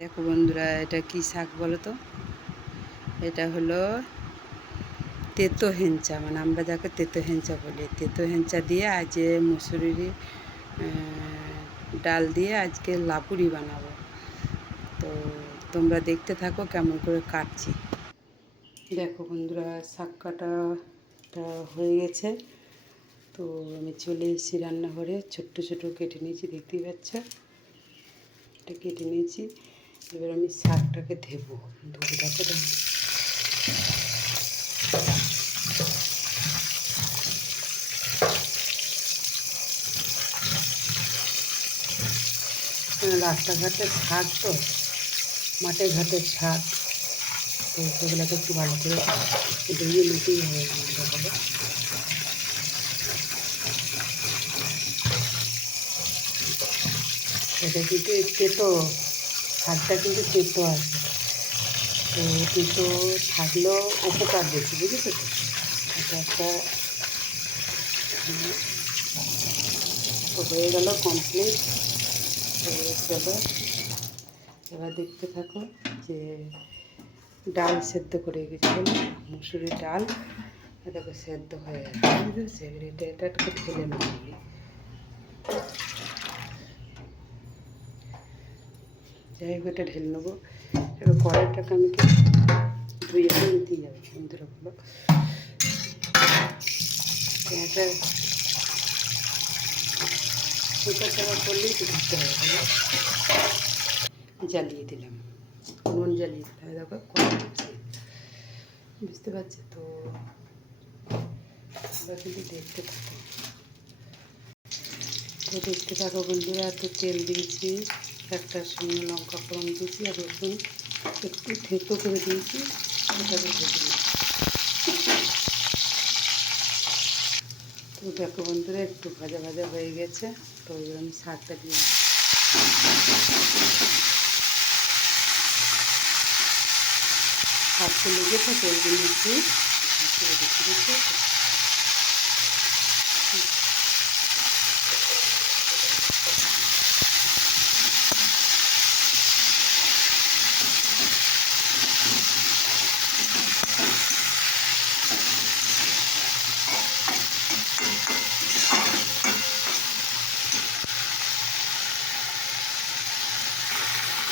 দেখো বন্ধুরা, এটা কি শাক বলো তো? এটা হলো তেতো হেঞ্চা, মানে আমরা যাকে তেতো হেঞ্চা বলি। তেতো হেঞ্চা দিয়ে আজ মুসুরির ডাল দিয়ে আজকে লাপুরি বানাবো। তো তোমরা দেখতে থাকো কেমন করে কাটছি। দেখো বন্ধুরা, শাক কাটাটা হয়ে গেছে। তো আমি চলে এসেছি রান্নাঘরে। ছোট্ট ছোটো কেটে নিয়েছি, দেখতেই পাচ্ছ। এটা কেটে নিয়েছি। এবার আমি শাকটাকে ধুবো। দেখো রাস্তাঘাটের শাক তো, মাঠে ঘাটের শাক, তো সেগুলোকে একটু ভালো করে ধুয়ে নিতেই হবে। দেখাবো এটা কিন্তু তেতো, শাকটা কিন্তু তেতো আছে। তো তেতো থাকলেও উপকার বেশি, বুঝেছো তো? এটা একটা তো হয়ে গেল কমপ্লিট। তো চলো এবার দেখতে থাকো যে ডাল সেদ্ধ করে গেছিলো, মুসুরির ডাল। দেখো সেদ্ধ হয়ে গেছে, বুঝেছে? এটা একটু ঢেলে নেবো। যাই হোক, এটা ঢেলে নেবো। এবার কড়াইটাকে আমি ধুয়ে নিতেই যাবে বন্ধুরা। বলো এটা সুতার টাকা করলেই তো ধুতে হবে। বলো জ্বালিয়ে দিলাম, নুন জ্বালিয়ে দিতে হবে। দেখো কড়াই হচ্ছে, বুঝতে পারছি তো? এবার কিন্তু দেখতে থাকো, তো দেখতে থাকো বন্ধুরা। তো তেল দিয়েছি, একটা শুকনো লঙ্কা ফোড়ন দিয়েছি, আর রসুন একটু থেতো করে দিয়েছি। ওটাকে ভেজে নিই। তো দেখো বন্ধুরা, একটু ভাজা ভাজা হয়ে গেছে। তো এবার আমি শাকটা দিয়ে শাকটা লেগে থাকে, ওই জন্য একটু দেখতে দেখতে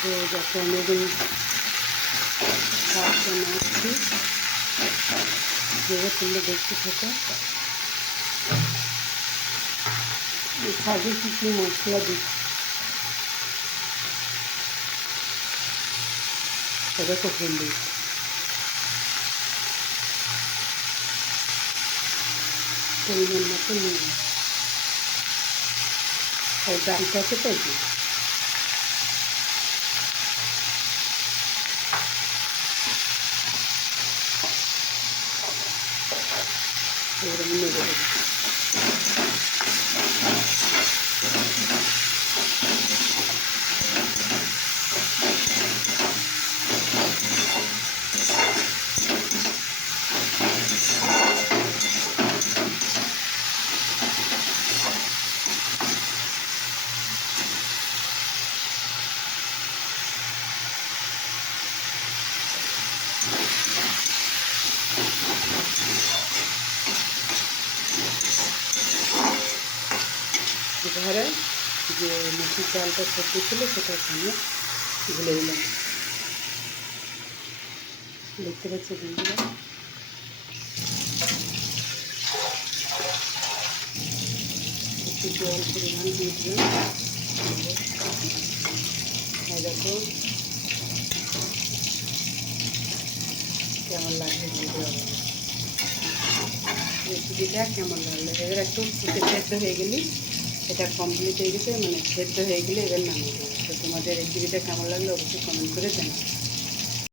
তো দেখো আমি শাকটা নাড়ছি। এবার তোমরা দেখতে থাকো শাকে কী কী মশলা দিচ্ছি। দেখো হলুদ, পরিমাণ মতো নুন, আর ডালটাকে তো দিই। এবার আমি নেড়ে দেবো। এবারে যে মুসুর ডালটা সেদ্ধ ছিল সেটা এখানে ঢেলে দিলাম। দেখতে পাচ্ছি বন্ধুরা, একটু জল পরিমাণ দিয়ে দিলাম। দেখো কেমন লাগছে বন্ধুরা, রেসিপিটা কেমন লাগলো? এবার একটু সেদ্ধ হয়ে গেলে, এটা কমপ্লিট হয়ে গেছে, মানে সেদ্ধ হয়ে গেলে এবার নামিয়ে দেবো। তো তোমাদের রেসিপিটা কেমন লাগলো অবশ্যই কমেন্ট করে জানাও।